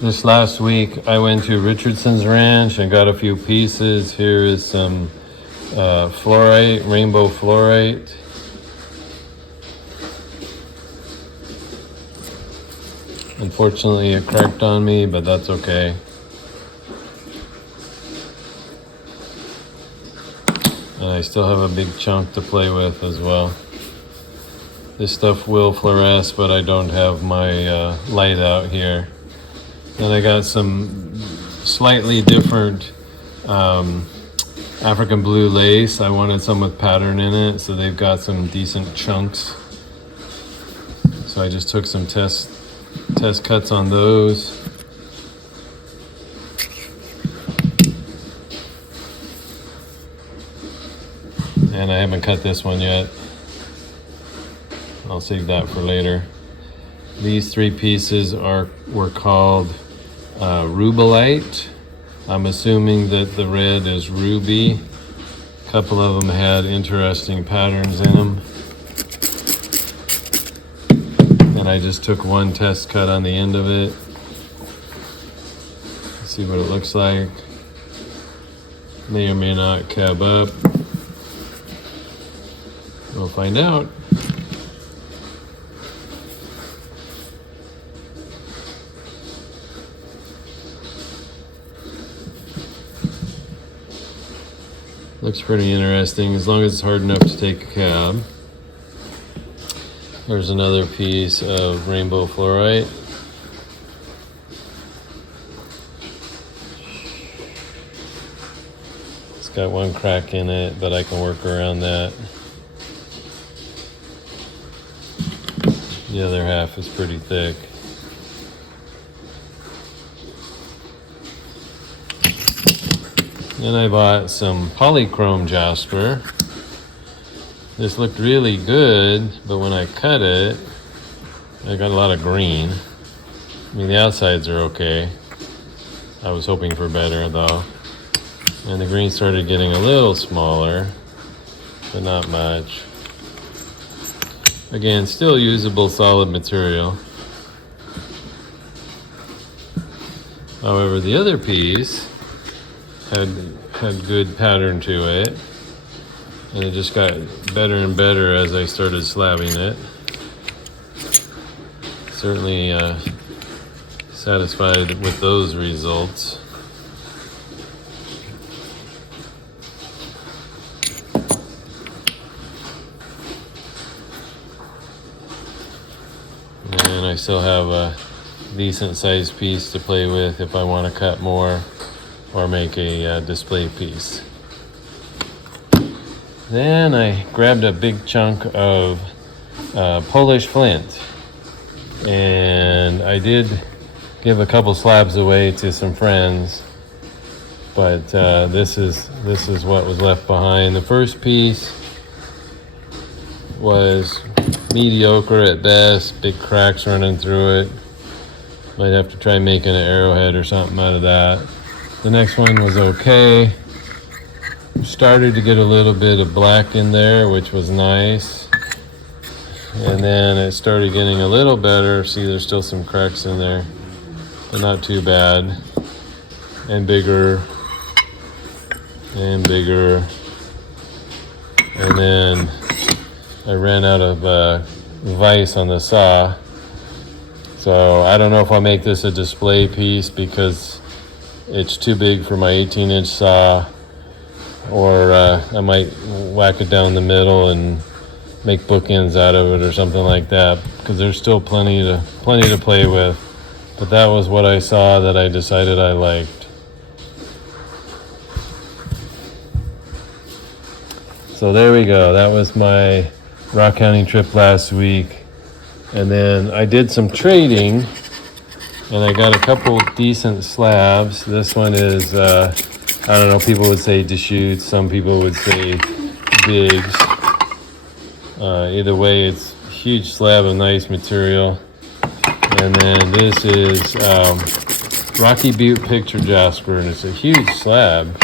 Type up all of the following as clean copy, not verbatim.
This last week I went to Richardson's Ranch and got a few pieces. Here is some fluorite, rainbow fluorite. Unfortunately it cracked on me, but that's okay. And I still have a big chunk to play with as well. This stuff will fluoresce, but I don't have my light out here. Then I got some slightly different African blue lace. I wanted some with pattern in it, so they've got some decent chunks. So I just took some test cuts on those. And I haven't cut this one yet. I'll save that for later. These three pieces were called Rubellite. I'm assuming that the red is ruby. A couple of them had interesting patterns in them. And I just took one test cut on the end of it. See what it looks like. May or may not cab up. We'll find out. Looks pretty interesting, as long as it's hard enough to take a cab. There's another piece of rainbow fluorite. It's got one crack in it, but I can work around that. The other half is pretty thick. Then I bought some polychrome jasper. This looked really good, but when I cut it, I got a lot of green. I mean, the outsides are okay. I was hoping for better though. And the green started getting a little smaller, but not much. Again, still usable solid material. However, the other piece had good pattern to it, and it just got better and better as I started slabbing it. Certainly satisfied with those results. And I still have a decent sized piece to play with if I want to cut more or make a display piece. Then I grabbed a big chunk of Polish flint, and I did give a couple slabs away to some friends, but this is what was left behind. The first piece was mediocre at best, big cracks running through it. Might have to try making an arrowhead or something out of that. The next one was okay. Started to get a little bit of black in there, which was nice. And then it started getting a little better. See, there's still some cracks in there, but not too bad. And bigger, and bigger. And then I ran out of vise on the saw. So I don't know if I'll make this a display piece because it's too big for my 18-inch saw, or I might whack it down the middle and make bookends out of it or something like that, because there's still plenty to play with. But that was what I saw that I decided I liked. So there we go. That was my rockhounding trip last week. And then I did some trading, and I got a couple decent slabs. This one is, I don't know, people would say Deschutes, some people would say Biggs. Either way, it's a huge slab of nice material. And then this is Rocky Butte Picture Jasper, and it's a huge slab,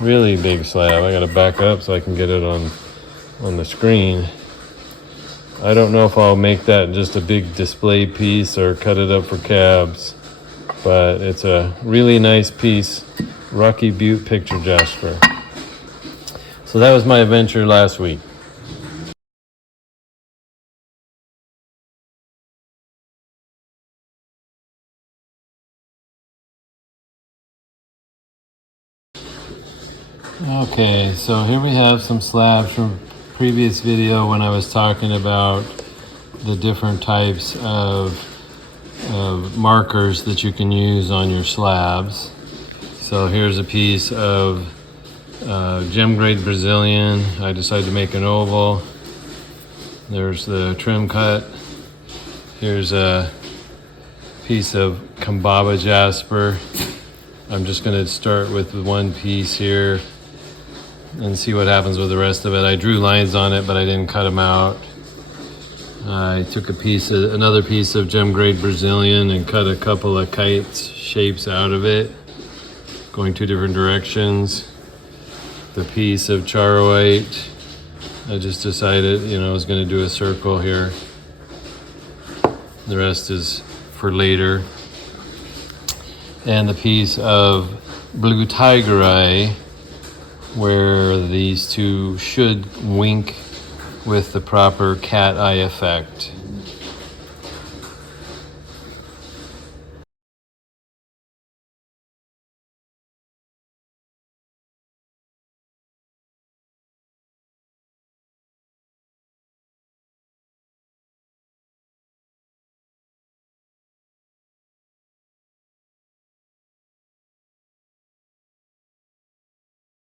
really big slab. I gotta back up so I can get it on the screen. I don't know if I'll make that just a big display piece or cut it up for cabs. but it's a really nice piece. Rocky Butte picture jasper. So that was my adventure last week. Okay, so here we have some slabs from previous video when I was talking about the different types of markers that you can use on your slabs. So here's a piece of gem grade Brazilian. I decided to make an oval. There's the trim cut. Here's a piece of Kambaba jasper. I'm just going to start with one piece here and see what happens with the rest of it. I drew lines on it, but I didn't cut them out. I took another piece of gem grade Brazilian and cut a couple of kite shapes out of it, going two different directions. The piece of charoite, I just decided, I was going to do a circle here. The rest is for later. And the piece of blue tiger eye, where these two should wink with the proper cat eye effect.